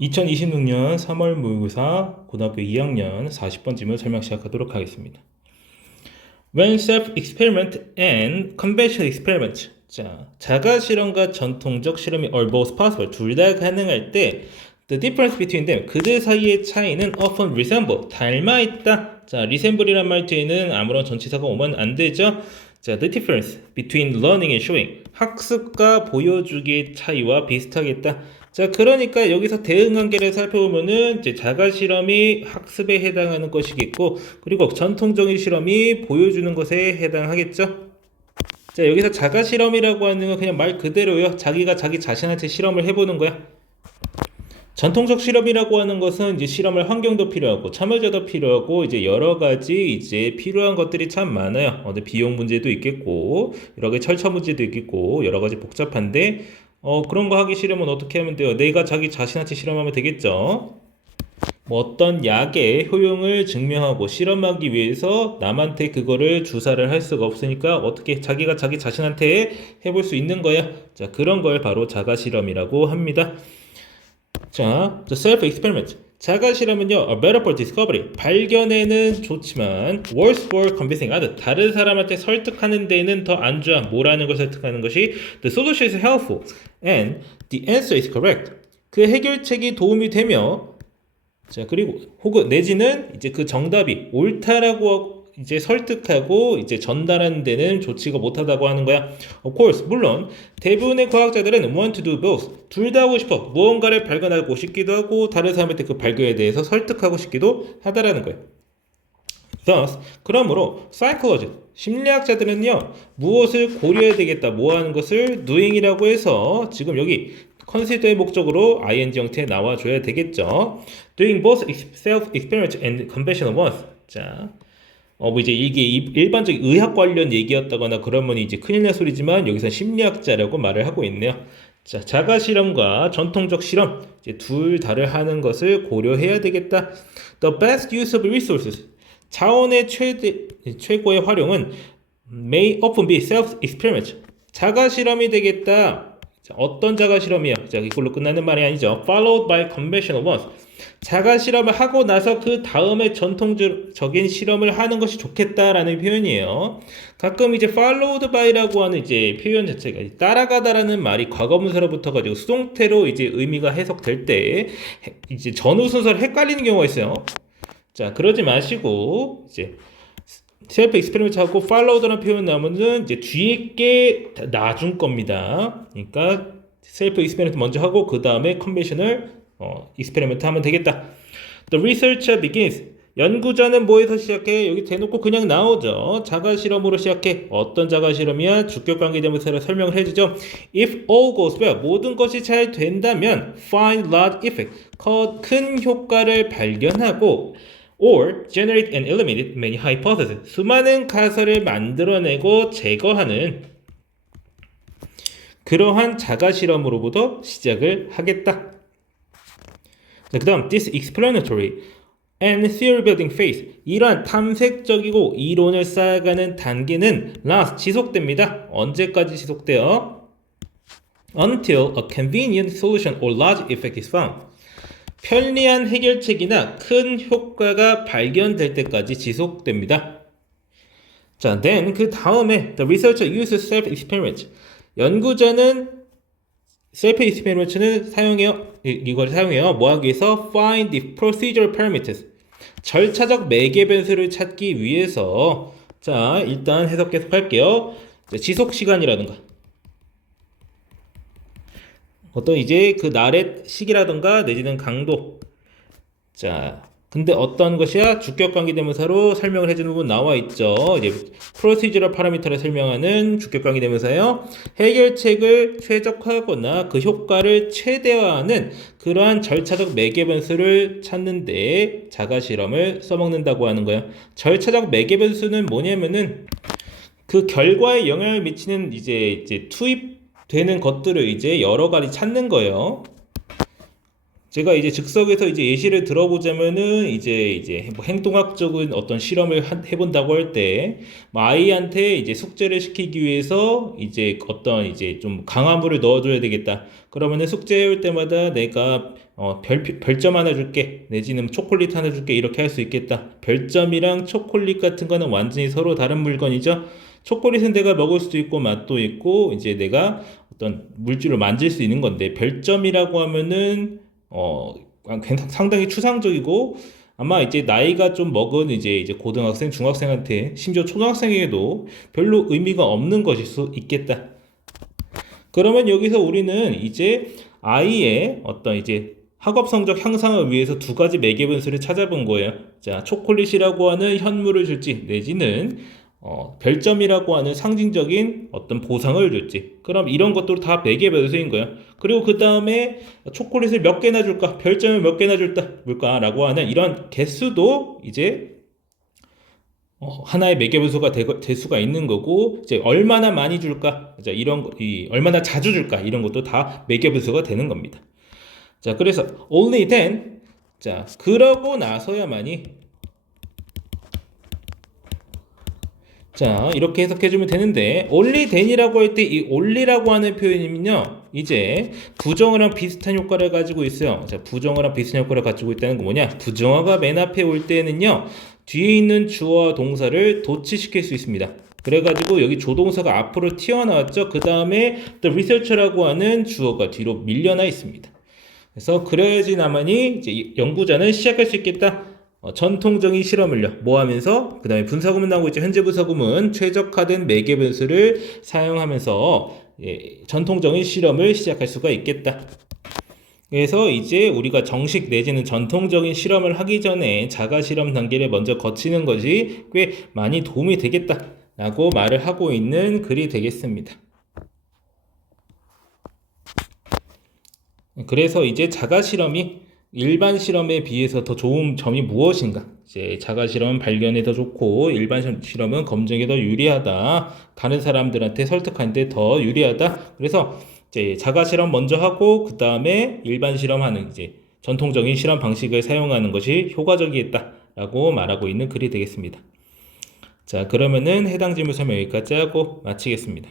2026년 3월 모의고사 고등학교 2학년 40번 질문 설명 시작하도록 하겠습니다. When self-experiment and conventional experiment. 자, 자가 실험과 전통적 실험이 are both possible. 둘 다 가능할 때 the difference between them. 그들 사이의 차이는 often resemble. 닮아 있다. 자, resemble이란 말 뒤에는 아무런 전치사가 오면 안 되죠. 자, the difference between learning and showing. 학습과 보여주기의 차이와 비슷하겠다. 자, 그러니까 여기서 대응 관계를 살펴보면은 이제 자가 실험이 학습에 해당하는 것이겠고, 그리고 전통적인 실험이 보여주는 것에 해당하겠죠. 자, 여기서 자가 실험이라고 하는 건 그냥 말 그대로요. 자기가 자기 자신한테 실험을 해보는 거야. 전통적 실험이라고 하는 것은 이제 실험할 환경도 필요하고 참여자도 필요하고 이제 여러 가지 이제 필요한 것들이 참 많아요. 비용 문제도 있겠고 여러 가지 철저 문제도 있겠고 여러 가지 복잡한데 그런 거 하기 싫으면 어떻게 하면 돼요? 내가 자기 자신한테 실험하면 되겠죠. 뭐 어떤 약의 효용을 증명하고 실험하기 위해서 남한테 그거를 주사를 할 수가 없으니까 어떻게 자기가 자기 자신한테 해볼 수 있는 거야. 자, 그런 걸 바로 자가 실험이라고 합니다. 자, the self-experiment. 자가 실험은요, a better for discovery. 발견에는 좋지만, worse for convincing others. 다른 사람한테 설득하는 데는 더 안 좋아. 뭐라는 걸 설득하는 것이 the solution is helpful and the answer is correct. 그 해결책이 도움이 되며, 자, 그리고 혹은 내지는 이제 그 정답이 옳다라고 이제 설득하고 이제 전달하는 데는 좋지가 못하다고 하는 거야. Of course, 물론 대부분의 과학자들은 want to do both. 둘 다 하고 싶어. 무언가를 발견하고 싶기도 하고 다른 사람한테 그 발견에 대해서 설득하고 싶기도 하다라는 거예요. Thus, 그러므로 psychologist, 심리학자들은요. 무엇을 고려해야 되겠다. 뭐 하는 것을 doing이라고 해서 지금 여기 consider의 목적으로 ing 형태에 나와줘야 되겠죠. Doing both self-experiment and conventional ones. 자, 뭐 이제 이게 일반적인 의학 관련 얘기였다거나 그러면 이제 큰일 날 소리지만 여기서 심리학자라고 말을 하고 있네요. 자, 자가 실험과 전통적 실험 이제 둘 다를 하는 것을 고려해야 되겠다. The best use of resources. 자원의 최고의 활용은 may often be self-experiment. 자가 실험이 되겠다. 자, 어떤 자가 실험이요? 자, 이걸로 끝나는 말이 아니죠. Followed by conventional ones. 자가 실험을 하고 나서 그 다음에 전통적인 실험을 하는 것이 좋겠다라는 표현이에요. 가끔 이제 followed by라고 하는 이제 표현 자체가 따라가다라는 말이 과거분사로부터 가지고 수동태로 이제 의미가 해석될 때 이제 전후 순서를 헷갈리는 경우가 있어요. 자, 그러지 마시고 이제 셀프 익스페리먼트하고 followed라는 표현 나오면은 이제 뒤에 게 나중 겁니다. 그러니까 셀프 익스페리먼트 먼저 하고 그 다음에 컨벤셔널 익스페리먼트 하면 되겠다. The researcher begins. 연구자는 뭐에서 시작해? 여기 대놓고 그냥 나오죠. 자가 실험으로 시작해. 어떤 자가 실험이야? 주격 관계 대명사를 설명을 해주죠. If all goes well, 모든 것이 잘 된다면 find large effect, 큰 효과를 발견하고 or generate and eliminate many hypotheses, 수많은 가설을 만들어내고 제거하는 그러한 자가 실험으로부터 시작을 하겠다. 그 다음 this explanatory and theory building phase, 이러한 탐색적이고 이론을 쌓아가는 단계는 last, 지속됩니다. 언제까지 지속돼요? Until a convenient solution or large effect is found. 편리한 해결책이나 큰 효과가 발견될 때까지 지속됩니다. 자, then 그 다음에 the researcher uses self-experiment. 연구자는 self-experiment는 이걸 사용해요. 뭐 하기 위해서? Find the procedural parameters. 절차적 매개 변수를 찾기 위해서. 자, 일단 해석 계속 할게요. 지속 시간이라든가 어떤 이제 그 날의 시기라든가 내지는 강도. 자, 근데 어떤 것이야? 주격 관계 대명사로 설명을 해주는 부분 나와 있죠. 이제 procedural parameter를 설명하는 주격 관계 대명사예요. 해결책을 최적화하거나 그 효과를 최대화하는 그러한 절차적 매개 변수를 찾는데 자가 실험을 써먹는다고 하는 거예요. 절차적 매개 변수는 뭐냐면은 그 결과에 영향을 미치는 이제 투입되는 것들을 이제 여러 가지 찾는 거예요. 제가 이제 즉석에서 이제 예시를 들어보자면은 이제 뭐 행동학적인 어떤 실험을 해본다고 할 때, 뭐 아이한테 이제 숙제를 시키기 위해서 이제 어떤 이제 좀 강화물을 넣어줘야 되겠다. 그러면은 숙제해올 때마다 내가 별점 하나 줄게. 내지는 초콜릿 하나 줄게. 이렇게 할 수 있겠다. 별점이랑 초콜릿 같은 거는 완전히 서로 다른 물건이죠. 초콜릿은 내가 먹을 수도 있고 맛도 있고 이제 내가 어떤 물질을 만질 수 있는 건데 별점이라고 하면은 어, 상당히 추상적이고 아마 이제 나이가 좀 먹은 이제 고등학생, 중학생한테 심지어 초등학생에게도 별로 의미가 없는 것일 수 있겠다. 그러면 여기서 우리는 이제 아이의 어떤 이제 학업 성적 향상을 위해서 두 가지 매개변수를 찾아본 거예요. 자, 초콜릿이라고 하는 현물을 줄지 내지는 별점이라고 하는 상징적인 어떤 보상을 줄지. 그럼 이런 것도 다 매개변수인 거예요. 그리고 그 다음에 초콜릿을 몇 개나 줄까? 별점을 몇 개나 줄까라고 하는 이런 개수도 이제 하나의 매개변수가 될 수가 있는 거고, 이제 얼마나 많이 줄까? 자, 얼마나 자주 줄까? 이런 것도 다 매개변수가 되는 겁니다. 자, 그래서 only then, 자, 그러고 나서야만이, 자, 이렇게 해석해주면 되는데, only then이라고 할 때 이 only라고 하는 표현이면요, 이제 부정어랑 비슷한 효과를 가지고 있어요. 자, 부정어랑 비슷한 효과를 가지고 있다는 건 뭐냐? 부정어가 맨 앞에 올 때는요, 뒤에 있는 주어와 동사를 도치시킬 수 있습니다. 그래가지고 여기 조동사가 앞으로 튀어나왔죠. 그 다음에 the researcher라고 하는 주어가 뒤로 밀려나 있습니다. 그래서 그래야지 나만이 이제 연구자는 시작할 수 있겠다. 전통적인 실험을요. 뭐 하면서 그 다음에 분사구문 나오고 있죠. 현재 분사구문 최적화된 매개 변수를 사용하면서 전통적인 실험을 시작할 수가 있겠다. 그래서 이제 우리가 정식 내지는 전통적인 실험을 하기 전에 자가 실험 단계를 먼저 거치는 것이 꽤 많이 도움이 되겠다라고 말을 하고 있는 글이 되겠습니다. 그래서 이제 자가 실험이 일반 실험에 비해서 더 좋은 점이 무엇인가? 이제 자가 실험은 발견에 더 좋고 일반 실험은 검증에 더 유리하다. 다른 사람들한테 설득하는데 더 유리하다. 그래서 이제 자가 실험 먼저 하고 그 다음에 일반 실험하는 이제 전통적인 실험 방식을 사용하는 것이 효과적이겠다라고 말하고 있는 글이 되겠습니다. 자, 그러면은 해당 질문 설명 여기까지 하고 마치겠습니다.